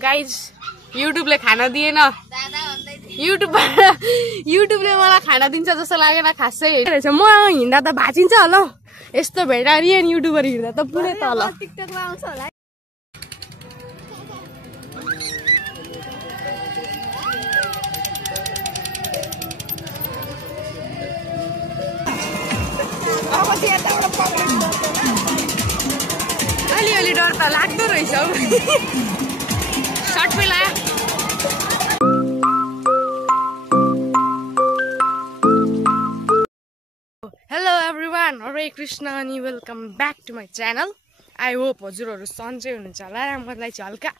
Guys युट्युबले खाना दिएन युट्युबले मलाई खाना दिन्छ जस्तो लागेन खासै रहेछ म हिँड्दा त भाचिन्छ होला यस्तो भेटा रियन युट्युबर हिँड्दा त पुरै तल टिकटकमा आउँछ होला अलिअलि डर त लाग्दो रहेछ हौ सर्ट पेला हेलो एभ्रिवान हरे कृष्ण अनि welcome back to my channel I hope हजुरहरू सन्चै हुनुहुन्छ होला मलाई चाहिँ हल्का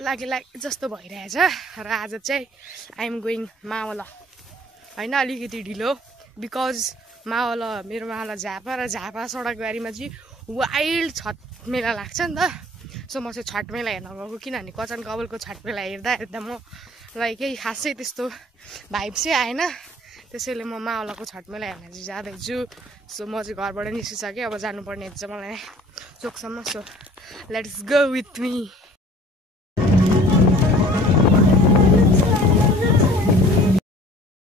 लागे जस्तो भइरहेछ र आज चाहिँ आई एम गोइङ मावला होइन अलिकति ढिलो बिकज मावला मेरो मावला झापा र झापा सडक बारीमा चाहिँ वाइल्ड छठ मेला लाग्छ नि त सो म चाहिँ छठ मेला हेर्न गएको किनभने कचन कवलको छठ मेला हेर्दा मलाई केही खासै त्यस्तो भाइब चाहिँ आएन त्यसैले म मावलाको छठ मेला हेर्न चाहिँ जाँदैछु सो म चाहिँ घरबाट निस्किसकेँ अब जानुपर्ने हुन्छ मलाई चोकसम्म so let's go with me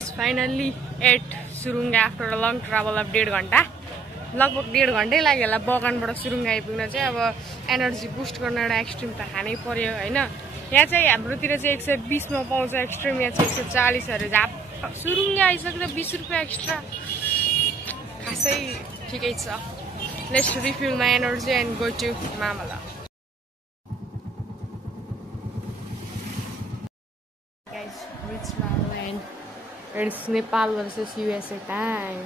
finally 8 Surunga after a long travel of 1.5 घन्टा लगभग 1.5 घन्टै लाग्यो होला बगानबाट सुरुङ्गा आइपुग्न चाहिँ अब एनर्जी बुस्ट गर्न एउटा एक्सट्रिम त खानै पर्यो होइन यहाँ चाहिँ हाम्रोतिर चाहिँ 120 मा पाउँछ एक्सट्रिम यहाँ चाहिँ 140 झाप सुरुङ्गा आइसकेर 20 रुपियाँ एक्स्ट्रा खासै ठिकै छ let's refuel my energy and go to मामला गाइस रिच मामला and it's Nepal versus USA time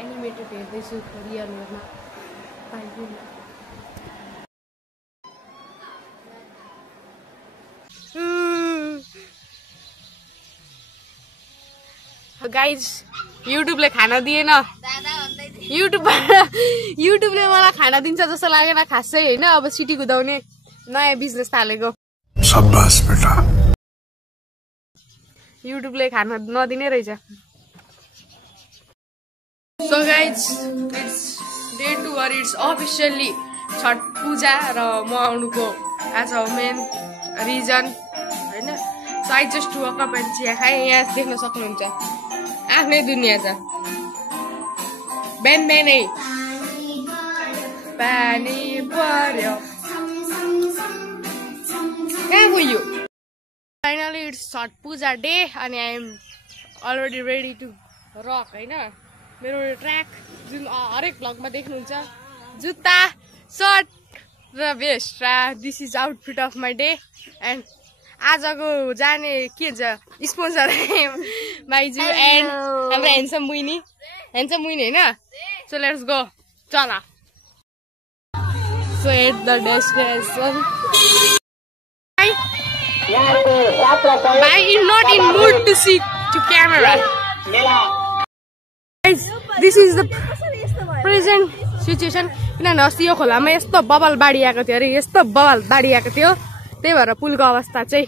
animated हेर्दैछु रियल हेर्न पाइँदैन गाइज युट्युबले खाना दिएन युट्युबले मलाई खाना दिन्छ जस्तो लागेन खासै होइन अब सिटी कुदाउने नयाँ बिजनेस थालेको शाबाश बेटा युट्युबले खाना नदिने रहेछ सो गाइज इट्स डे 2 और इट्स अफिसियल्ली छठ पूजा र म आउनुको आज मेन रिजन होइन so I just woke up and चिया खाएँ यहाँ देख्न सक्नुहुन्छ आफ्नै दुनियाँ छ बिहान बिहानै पानी पर्यो कहाँ गयो finally it's Chhath Puja day अनि I am already ready to rock होइन मेरो ट्र्याक जुन हरेक भ्लगमा देख्नुहुन्छ जुत्ता सर्ट र भेस्ट र this is outfit of my day and आजको जाने के हुन्छ स्पोन्सर भाइजू एन्ड हाम्रो ह्यान्डसम मुइनी होइन सो लेट्स गो चला so at the destination I am not in mood to see to camera. Guys, this is the present situation. किनभने अस्ति यो खोलामा यस्तो बबल बाढी आएको थियो अरे यस्तो बबल बाढी आएको थियो त्यही भएर पुलको अवस्था चाहिँ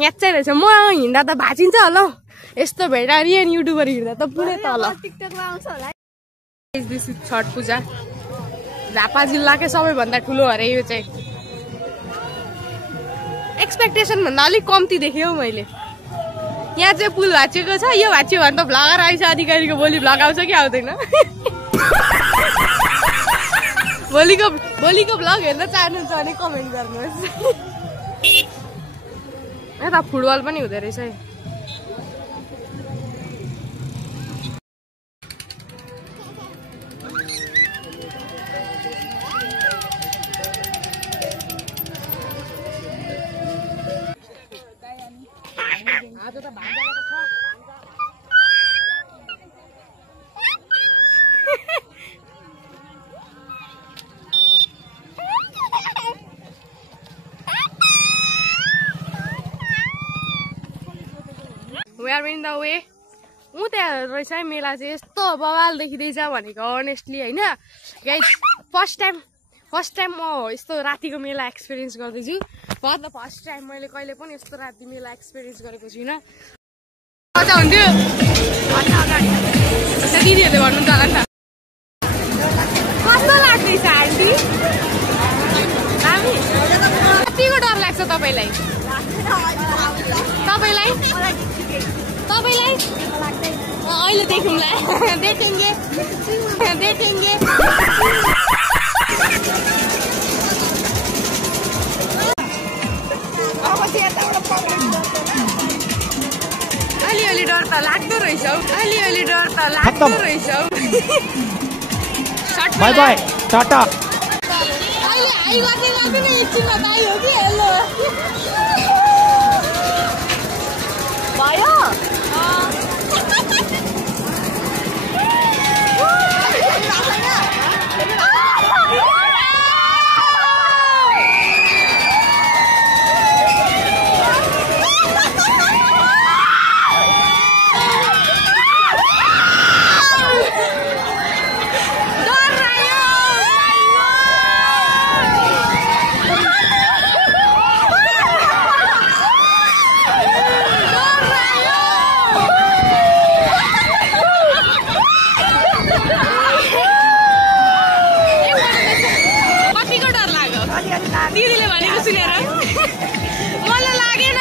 याच्चै रहेछ म हिँड्दा त भाचिन्छ होला यस्तो भेटा रियन युट्युबर हिँड्दा त पुरै तल टिकटकमा आउँछ होला दिस इज छठ पूजा झापा जिल्लाकै सबैभन्दा ठुलो अरे यो चाहिँ एक्सपेक्टेसन भन्दा अलिक कम्ती देखेँ हौ मैले यहाँ चाहिँ पुल भाँचिएको छ यो भाँच्यो भने त भ्लगर आइस अधिकारीको भोलि भ्लग आउँछ कि आउँदैन भोलिको भ्लग हेर्न चाहनुहुन्छ भने कमेन्ट गर्नुहोस् यता फुटबल पनि हुँदो रहेछ है We are in the way. ऊ त्यहाँ रहेछ है मेला चाहिँ यस्तो बवाल देखिँदैछ भनेको अनेस्टली होइन गाइज फर्स्ट टाइम म यस्तो रातिको मेला एक्सपिरियन्स गर्दैछु फर द फर्स्ट टाइम मैले कहिले पनि यस्तो राति मेला एक्सपिरियन्स गरेको छुइनँ मजा हुन्थ्यो दिदीहरूले भन्नुहुन्छ होला नि त कस्तो लाग्दैछ आन्टी तपाईँलाई तपाईँलाई तपाईँलाई अहिले देखौँला देखेंगे देखेंगे अलिअलि डर त लाग्दो रहेछ हौ अलिअलि डर त लाग्दो रहेछ हौ बाई बाई टाटा अहिले हाई गर्दै गर्दैन एकछिनमा बाई हो कि हेलो भयो दिदीले भनेको सुनेर मलाई लागेन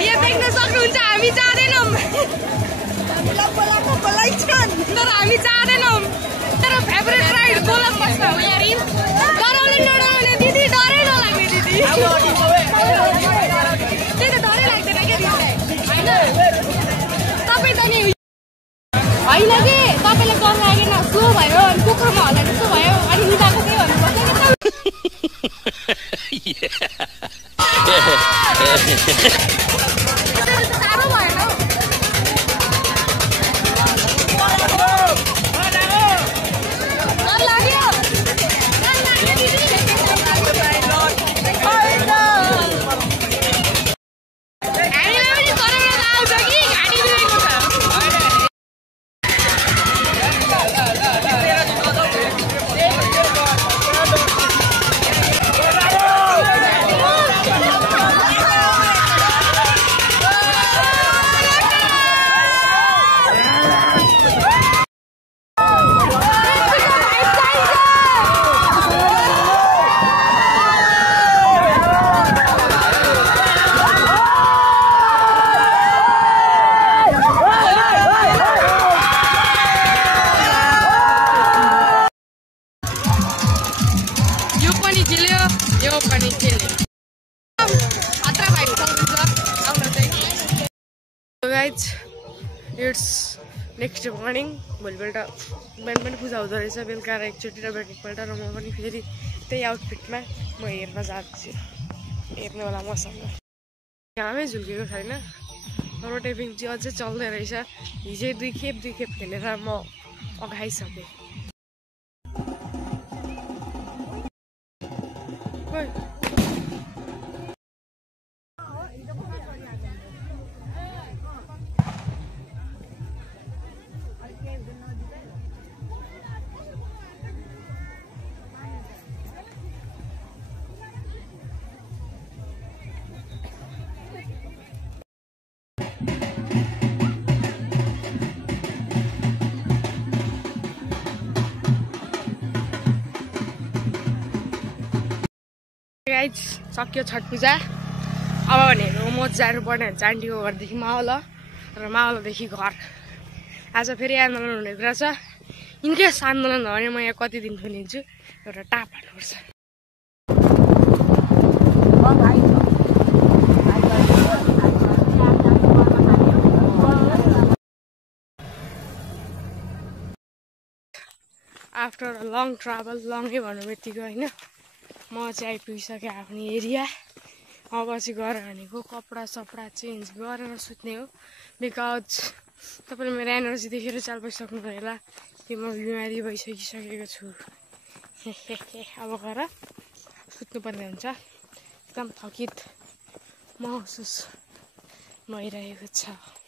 यहाँ देख्न सक्नुहुन्छ हामी जाँदैनौँ तर हामी जाँदैनौँ तर फेभरेट राइड गोलक बस्न हो यार डराउने नडराउने दिदी डरै नलाग्ने दिदी त्यही त डरै लाग्दैन क्या दिदीलाई होइन तपाईँ त नि होइन कि तपाईँले गर्न लागेन सो भयो अनि कुखुरमा हल्ला जस्तो भयो अनि निदाको केही भन्नुपर्छ साह्रो भएन हौ गाइज इट्स नेक्स्ट मर्निङ भोलिपल्ट बिहान पनि पूजा हुँदो रहेछ बेलुका एकचोटि र एकपल्ट र म पनि फेरि त्यही आउटफिटमा म हेर्न जान्छु हेर्नेवाला मसँग घामै झुल्केको छैन रोटेपिङ चाहिँ अझै चल्दै रहेछ हिजै दुई खेप खेलेर म अघाइसकेँ गाइज सक्यो छठ पूजा अब भनेको म जानुपर्ने हुन्छ आन्टीको घरदेखि मावल र मावलदेखि घर आज फेरि आन्दोलन हुने कुरा छ इनकेस आन्दोलन हो भने म यहाँ कति दिन खोलिन्छु एउटा टाप हाल्नुपर्छ आफ्टर अ लङ ट्राभल लङै भनौँ यतिको होइन म चाहिँ आइपुगिसकेँ आफ्नो एरिया अब चाहिँ गएर भनेको कपडा सपडा चेन्ज गरेर सुत्ने हो बिकज तपाईँले मेरो एनर्जी देखेर चाल पाइसक्नुभयो होला कि म बिमारी भइसकिसकेको छु अब गएर सुत्नुपर्ने हुन्छ एकदम थकित महसुस भइरहेको छ